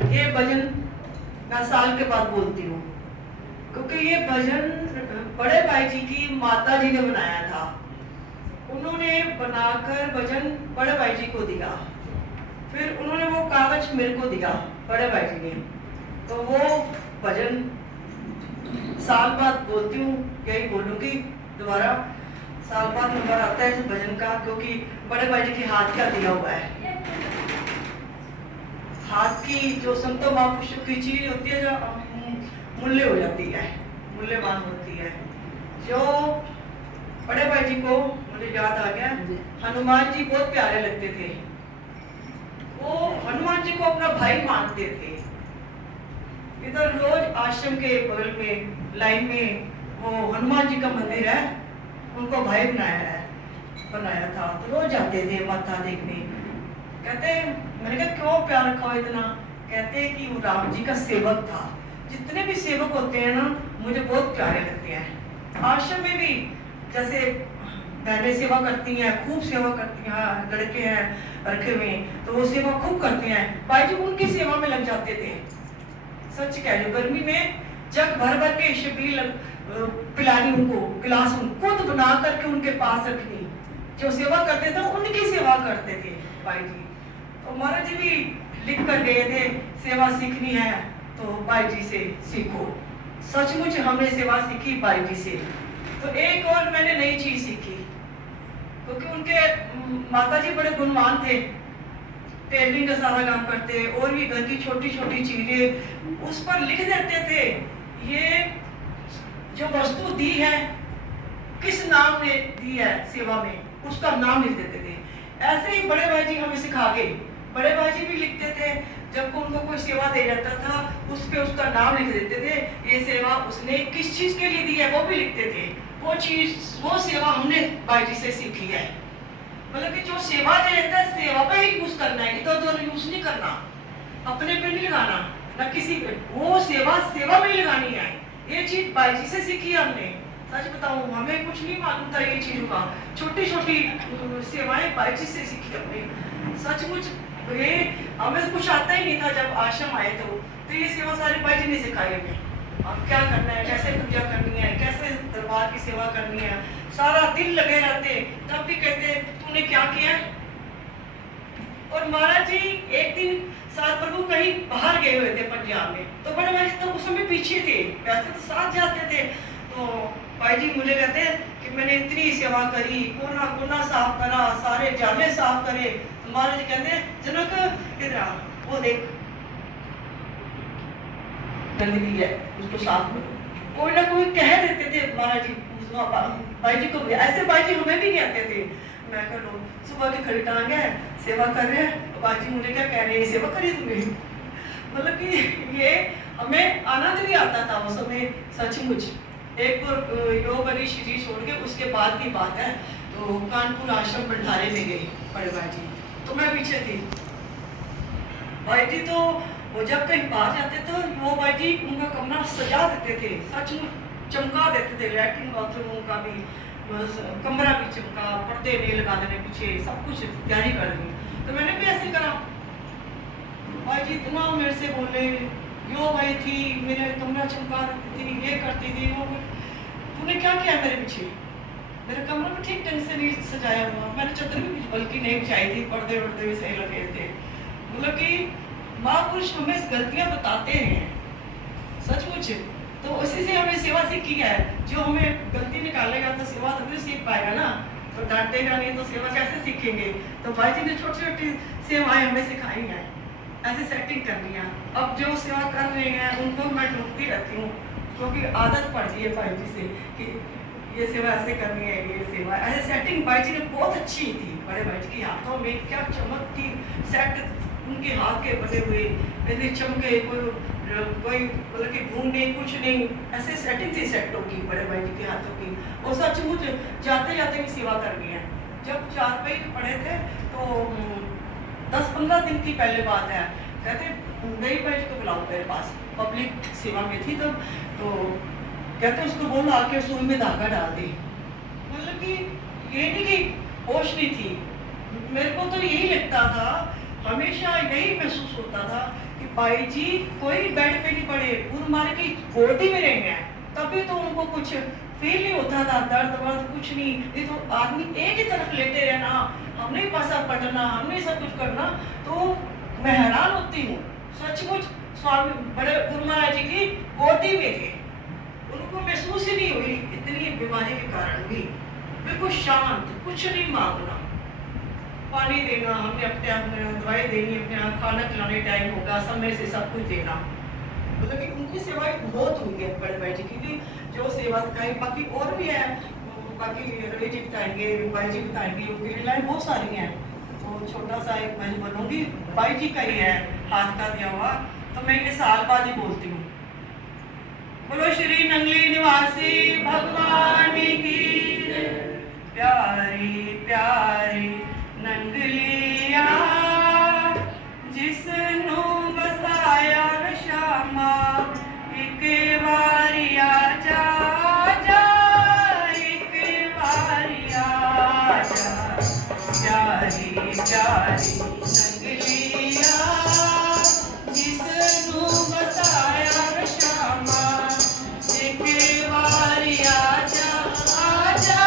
ये भजन मैं साल के बाद बोलती हूँ, क्योंकि ये भजन बड़े भाई जी की माता जी ने बनाया था। उन्होंने बनाकर भजन बड़े भाई जी को दिया, फिर उन्होंने वो कागज मेरे को दिया बड़े भाई जी ने, तो वो भजन साल बाद बोलती हूँ, यही बोलूँगी दोबारा। साल बाद नंबर आता है इस भजन का, क्योंकि बड़े भाई जी के हाथ का दिया हुआ है। हाथ की जो संतो महापुरुषों की चीज होती है, जो मूल्य हो जाती है, मूल्यवान होती है। जो बड़े भाई जी को मुझे याद आ गया, हनुमान जी बहुत प्यारे लगते थे। वो हनुमान जी को अपना भाई मानते थे। इधर रोज आश्रम के बगल में लाइन में वो हनुमान जी का मंदिर है, उनको भाई बनाया था, तो रोज जाते थे माथा देखने। कहते, मैंने कहा क्यों प्यार रखा इतना? कहते कि वो राम जी का सेवक था। जितने भी सेवक होते हैं ना, मुझे बहुत प्यारे लगते हैं। आश्रम में भी जैसे बहनें सेवा करती हैं, खूब सेवा करती हैं, लड़के हैं रखे हुए, तो वो सेवा खूब करते हैं। भाई जी उनकी सेवा में लग जाते थे। सच कह रही, गर्मी में जग भर भर के शबील पिलानी, उनको गिलास खुद बना करके उनके पास रखनी। जो सेवा करते थे उनकी सेवा करते थे भाई जी। तो महाराज जी भी लिख कर गए थे, सेवा सीखनी है तो भाई जी से सीखो। सचमुच हमने सेवा सीखी भाई जी से। तो एक और मैंने नई चीज सीखी, क्योंकि उनके माता जी बड़े गुणवान थे, टेलरिंग का सारा काम करते, और भी घर की छोटी छोटी चीजें उस पर लिख देते थे। ये जो वस्तु दी है, किस नाम ने दी है सेवा में, उसका नाम लिख देते थे। ऐसे ही बड़े भाई जी हमें सिखा गए। बड़े भाई जी भी लिखते थे, जब उनको कोई सेवा दे जाता था उस पे उसका नाम लिख देते थे। ये सेवा उसने किस चीज के लिए दी है वो भी लिखते थे। वो चीज, वो सेवा हमने भाई जी से सीखी है। मतलब कि जो सेवा दे देता है, सेवा पे ही यूज करना है, इधर उधर यूज नहीं करना, अपने पे नहीं लगाना, ना किसी पे। वो सेवा सेवा में ही लगानी है। ये चीज भाई जी से सीखी हमने। सच बताऊं, हमें कुछ नहीं मालूम था ये चीजों का। छोटी छोटी सेवाएं भाई जी से सीखी हमने। सचमुच ये हमें कुछ आता ही नहीं था जब आश्रम आए तो ये सेवा सारी भाई जी ने सिखाई हमें। अब क्या करना है, कैसे पूजा करनी है, कैसे दरबार की सेवा करनी है। सारा दिन लगे रहते, तब भी कहते तूने क्या किया। और महाराज जी एक दिन साथ प्रभु कहीं बाहर गए हुए थे पंजाब में, तो बड़े भाई तो उस समय पीछे थे, वैसे तो साथ जाते थे। तो भाई जी मुझे कहते कि मैंने इतनी सेवा करी, कोना कोना साफ करा, सारे जाले साफ करे। तो महाराज जी कहते जनक इधर आ, वो देख गंदगी है, उसको साफ करो। कोई ना कोई कह देते थे महाराज जी भाई जी को। ऐसे भाई जी हमें भी कहते थे। मैं कह लो सुबह की खड़ी टांग है, सेवा कर रहे हैं, तो भाई जी मुझे क्या कह रहे हैं, सेवा करी तुमने। मतलब कि ये हमें आनंद नहीं आता था उस समय। सचमुच एक तो योग वाली श्री छोड़ के उसके बाद की बात है, तो कानपुर आश्रम भंडारे में गए बड़े भाई जी, तो मैं पीछे थी। भाई जी तो वो जब कहीं बाहर जाते तो वो भाई जी उनका कमरा सजा देते थे, सचमुच चमका देते थे। लैट्रिन बाथरूम का भी, कमरा भी चमका, पर्दे भी लगा देने पीछे, सब कुछ तैयारी कर दी। तो मैंने भी ऐसे करा। भाई जी इतना मेरे से बोले, यो भाई थी मेरे कमरा चमका देती थी, ये करती थी, वो तूने क्या किया मेरे पीछे। मेरे कमरा में ठीक ढंग से नहीं सजाया हुआ, मैंने चादर भी बल्कि नहीं बिछाई थी, पर्दे वर्दे भी सही लगे थे। मतलब कि महापुरुष हमें गलतियां बताते हैं सचमुच। तो उसी से हमें सेवा सीखी है। जो हमें गलती निकालेगा तो सेवा तभी सीख पाएगा ना, तो डांटेगा नहीं तो सेवा कैसे सीखेंगे। तो भाई जी ने छोटी छोटी सेवाएं हमें सिखाई हैं, ऐसे सेटिंग करनी है। अब जो सेवा कर रहे हैं उनको मैं ढूंढती रहती हूँ, क्योंकि आदत पड़ गई है भाई जी से कि ये सेवा ऐसे करनी है, ये सेवा ऐसे। सेटिंग भाई जी ने बहुत अच्छी थी। बड़े भाई जी के हाथों में क्या चमक थी, सेट उनके हाथ के बने हुए इतने चमके, कोई मतलब कि घूम नहीं, कुछ नहीं, ऐसे सेटिंग थी सेटों की बड़े भाई जी के हाथों की। और सचमुच जाते जाते भी सेवा कर गए हैं। जब 4 पे पढ़े थे तो 10-15 दिन की पहले बात है, कहते गई भाई जी को बुलाओ मेरे पास, पब्लिक सेवा में थी तो कहते उसको बोलो आके सुई में धागा डाल दे। मतलब कि ये नहीं कि होश नहीं थी, मेरे को तो यही लगता था हमेशा यही महसूस होता था कि भाई जी कोई बेड पे नहीं पड़े, गुरु महाराज की गोदी में रहेंगे, तभी तो उनको कुछ फील नहीं होता था, दर्द वर्द कुछ नहीं। ये तो आदमी एक ही तरफ लेटे रहना, हमने ही पासा पढ़ना, हमने सब कुछ करना, तो मैं हैरान होती हूँ सचमुच। स्वामी बड़े गुरु महाराज जी की गोदी में थे, उनको महसूस ही नहीं हुई इतनी बीमारी के कारण भी, बिल्कुल शांत, कुछ नहीं मांगना, पानी देना, हमने अपने आप दवाई देनी, अपने आप खाना खिलाने टाइम होगा, समय से सब कुछ देना। मतलब कि उनकी सेवाएं बहुत हुई है बड़े भाई जी की, क्योंकि जो सेवा कहीं बाकी और भी है, बाकी रवि जी बताएंगे, भाई जी बताएंगे, उनकी लीलाएं बहुत सारी हैं। तो छोटा सा एक मैं बनूंगी, भाई जी का ही है हाथ का दिया हुआ, तो मैं ये साल बाद ही बोलती हूँ। बोलो श्री नंगली निवासी भगवान की, प्यारी प्यारी नंगलिया जिसनु बसाया श्यामा, एक बारी आजा जा, एक बारी आजा, प्यारी प्यारी नंगलिया जिसनु बसाया श्यामा, एक बारी आजा आजा,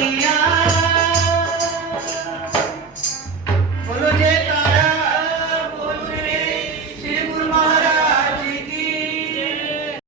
दुनिया